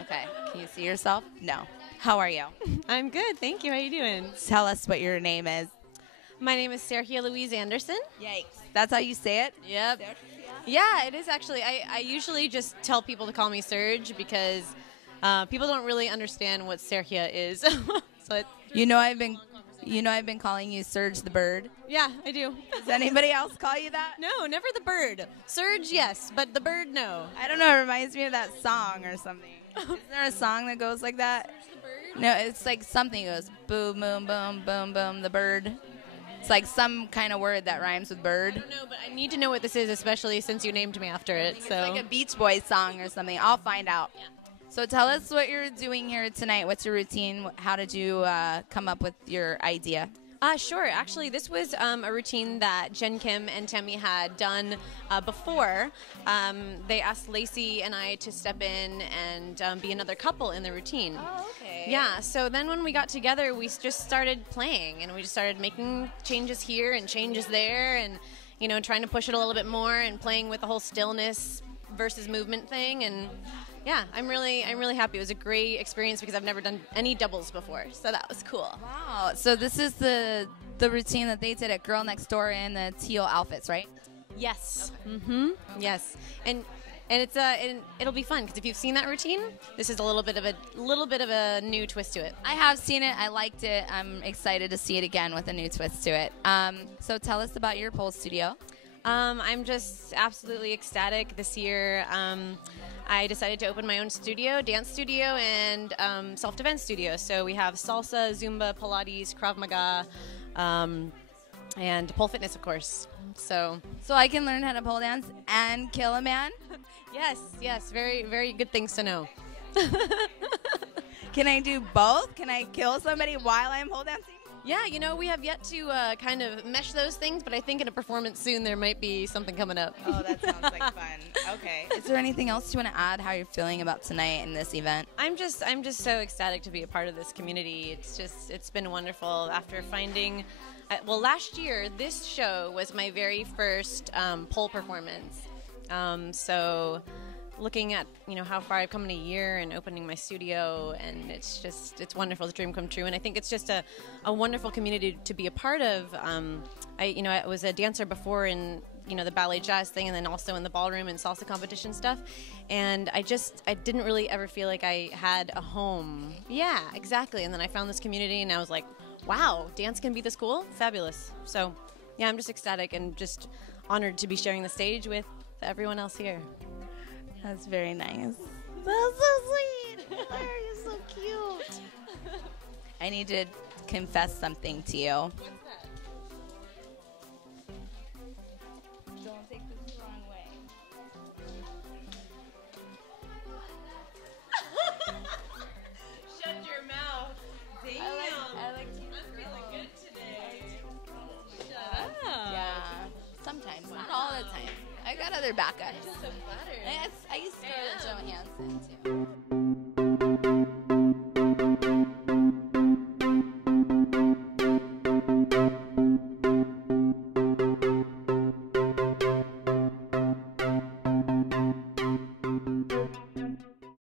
Okay. Can you see yourself? No. How are you? I'm good, thank you. How you doing? Tell us what your name is. My name is Sergio Louise Anderson. Yikes. That's how you say it? Yep. Yeah, it is actually. I usually just tell people to call me Serge because people don't really understand what Sergio is. so it, You know I've been calling you Serge the Bird. yeah, I do. Does anybody else call you that? No, never the bird. Serge, yes, but the bird, no. I don't know. It reminds me of that song or something. Isn't there a song that goes like that? No, it's like something goes boom, boom, boom, boom, boom. The bird. It's like some kind of word that rhymes with bird. I don't know, but I need to know what this is, especially since you named me after it. It's like a Beach Boys song or something. I'll find out. Yeah. So tell us what you're doing here tonight. What's your routine? How did you come up with your idea? Sure. Actually, this was a routine that Jen Kim and Tammy had done before. They asked Lacey and I to step in and be another couple in the routine. Oh, okay. Yeah, so then when we got together, we just started playing, and we just started making changes here and changes there, and, you know, trying to push it a little bit more and playing with the whole stillness versus movement thing, and yeah, I'm really happy. It was a great experience because I've never done any doubles before, so that was cool. Wow. So this is the routine that they did at Girl Next Door in the teal outfits, right? Yes. Mm-hmm. Yes. And it's and it'll be fun because if you've seen that routine, this is a little bit of a new twist to it. I have seen it. I liked it. I'm excited to see it again with a new twist to it. So tell us about your pole studio. I'm just absolutely ecstatic this year. I decided to open my own studio, dance studio, and self-defense studio. So we have salsa, Zumba, Pilates, Krav Maga, and pole fitness, of course. So I can learn how to pole dance and kill a man? yes, very, very good things to know. Can I do both? Can I kill somebody while I'm pole dancing? Yeah, you know, we have yet to kind of mesh those things, but I think in a performance soon there might be something coming up. Oh, that sounds like fun. Okay. Is there anything else you want to add? How you're feeling about tonight and this event? I'm just so ecstatic to be a part of this community. It's been wonderful after finding. Last year this show was my very first pole performance. So looking at, you know, how far I've come in a year and opening my studio, and it's wonderful. It's a dream come true, and I think it's just a wonderful community to be a part of. I was a dancer before in, you know, the ballet jazz thing, and then also in the ballroom and salsa competition stuff, and I didn't really ever feel like I had a home. Yeah, exactly. And then I found this community, and I was like, wow, dance can be this cool? Fabulous. So yeah, I'm just ecstatic and just honored to be sharing the stage with everyone else here. That's very nice. That's so sweet. Why are you so cute? I need to confess something to you. What's that? Don't take this the wrong way. Shut your mouth. Damn. I like to I'm feeling good today. Shut up. Yeah. Sometimes. Not all the time. I got other backups. I'm so flattered. I used to go to Johansson too.